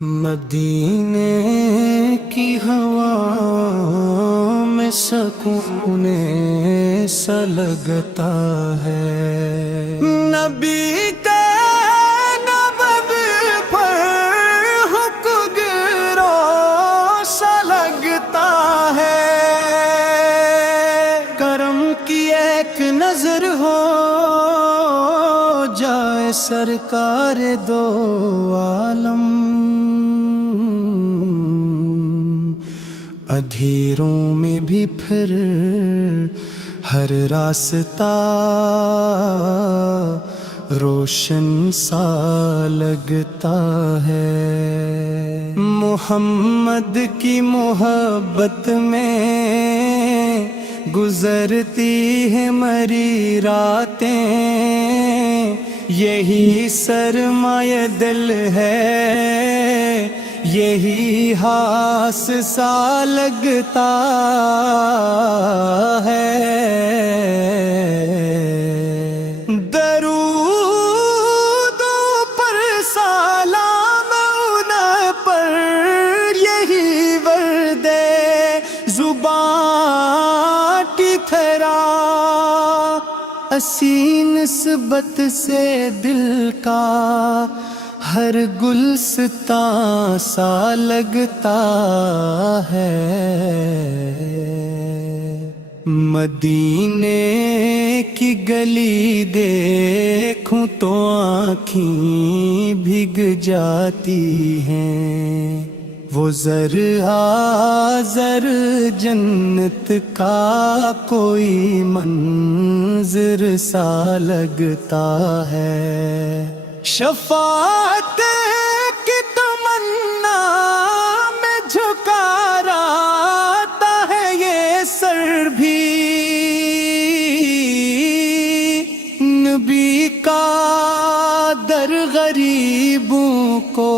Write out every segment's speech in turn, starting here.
مدینے کی ہوا میں سکون سا لگتا ہے، نبی کے نبوی پر حق گرو سا لگتا ہے، کرم کی ایک نظر ہو جائے سرکار دو عالم، اندھیروں میں بھی پھر ہر راستہ روشن سا لگتا ہے، محمد کی محبت میں گزرتی ہے مری راتیں، یہی سرمایہ دل ہے، یہی ہاس سا لگتا ہے، درود پر سلام ان پر یہی ورد زبان کی طرح، اسی نسبت سے دل کا ہر گلستان سا لگتا ہے، مدینے کی گلی دیکھوں تو آنکھیں بھگ جاتی ہیں، وہ زر زر جنت کا کوئی منظر سا لگتا ہے، شفاعت کی تمنا میں جھکا رہتا ہے یہ سر بھی، نبی کا در غریبوں کو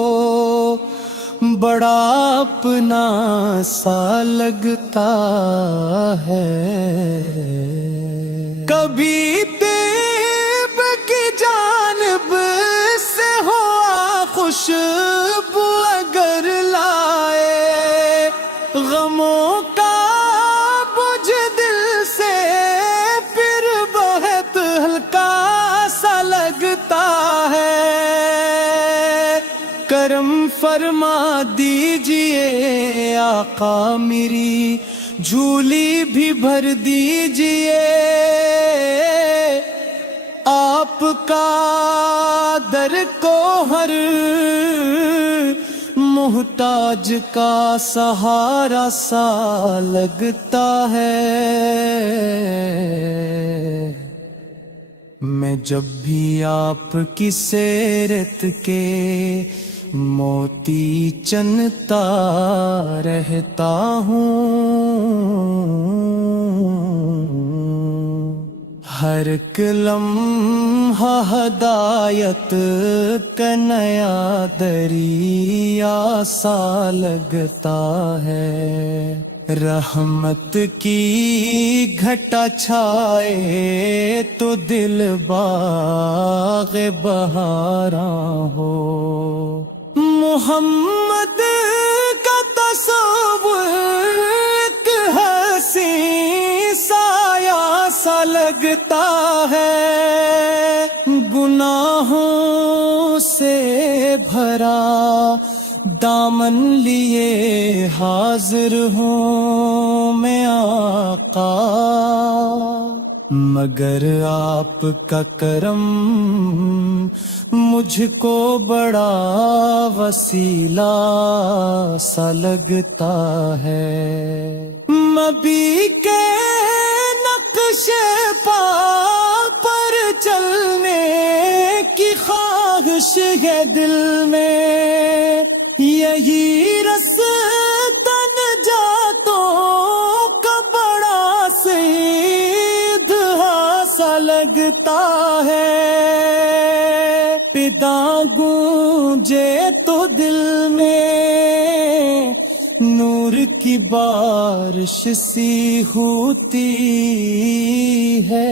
بڑا اپنا سا لگتا ہے، کبھی طیب کی جانب سے ہوا خوشبو اگر لائے، غموں کا بجھ دل سے پھر بہت ہلکا سا لگتا ہے، کرم فرما دیجئے آقا میری جھولی بھی بھر دیجئے، آپ کا در کو ہر محتاج کا سہارا سا لگتا ہے، میں جب بھی آپ کی سیرت کے موتی چنتا رہتا ہوں، ہر ایک لمحہ ہدایت کا نیا دریا سا لگتا ہے، رحمت کی گھٹا چھائے تو دل باغ بہاراں ہو، محمد کا تصور ایک حسین سایہ سا لگتا ہے، گناہوں سے بھرا دامن لیے حاضر ہوں میں آقا، مگر آپ کا کرم مجھ کو بڑا وسیلہ سا لگتا ہے، نبی کے نقش پا پر چلنے کی خواہش ہے دل میں، یہی رستہ نجاتوں کا بڑا سیدھا سا لگتا ہے، پدا گونجے تو دل میں نور کی بارش سی ہوتی ہے،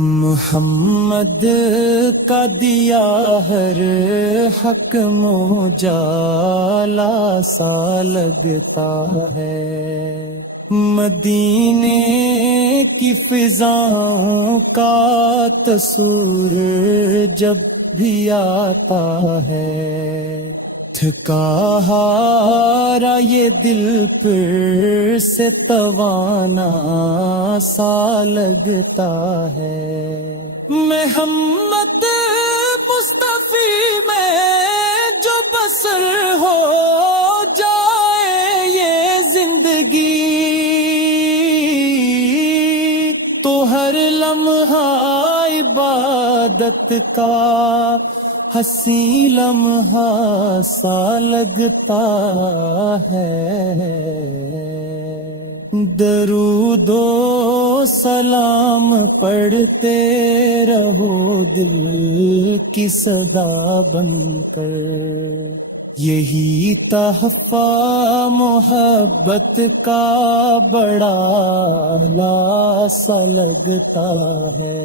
محمد کا دیا ہر حق مجالا سا لگتا ہے، مدینے کی فضاؤں کا تصور جب بھی آتا ہے، تھکا ہارا یہ دل پھر سے توانا سا لگتا ہے، محمد مصطفی میں جو بسر ہو جائے یہ زندگی، تو ہر لمحہ عبادت کا ہنسی لمحہ سا لگتا ہے، درود و سلام پڑھتے رہو دل کی صدا بن کر، یہی تحفہ محبت کا بڑا سا لگتا ہے،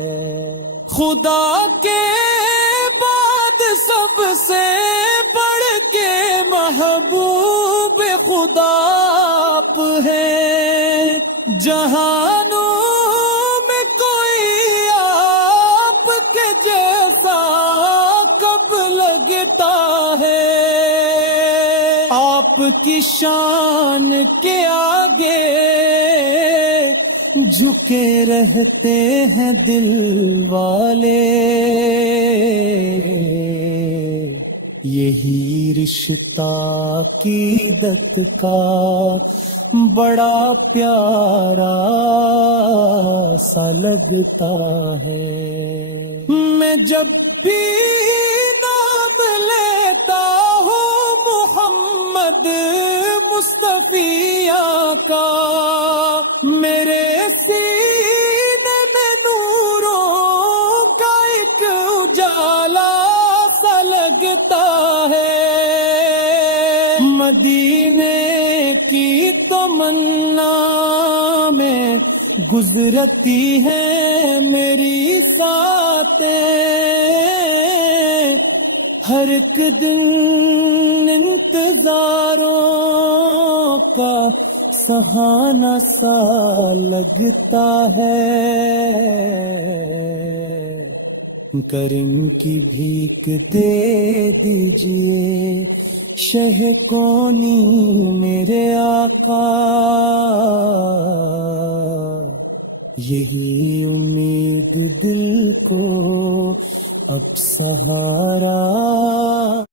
خدا کے بعد سب سے بڑھ کے محبوب خدا آپ ہے، جہانوں میں کوئی آپ کے جیسا کب لگتا ہے، آپ کی شان کے آگے جھکے رہتے ہیں دل والے، یہی رشتہ عقیدت کا بڑا پیارا سا لگتا ہے، میں جب بھی نام لیتا ہوں محمد مصطفی کا، میرے سینے میں نوروں کا ایک اجالا سا لگتا ہے، مدینے کی تمنا میں گزرتی ہے میری ساتیں، ہر ایک دن انتظاروں کا سہانا سا لگتا ہے، کرم کی بھیک دے دیجئے شہ کونی میرے آقا، یہی امید دل کو اب سہارا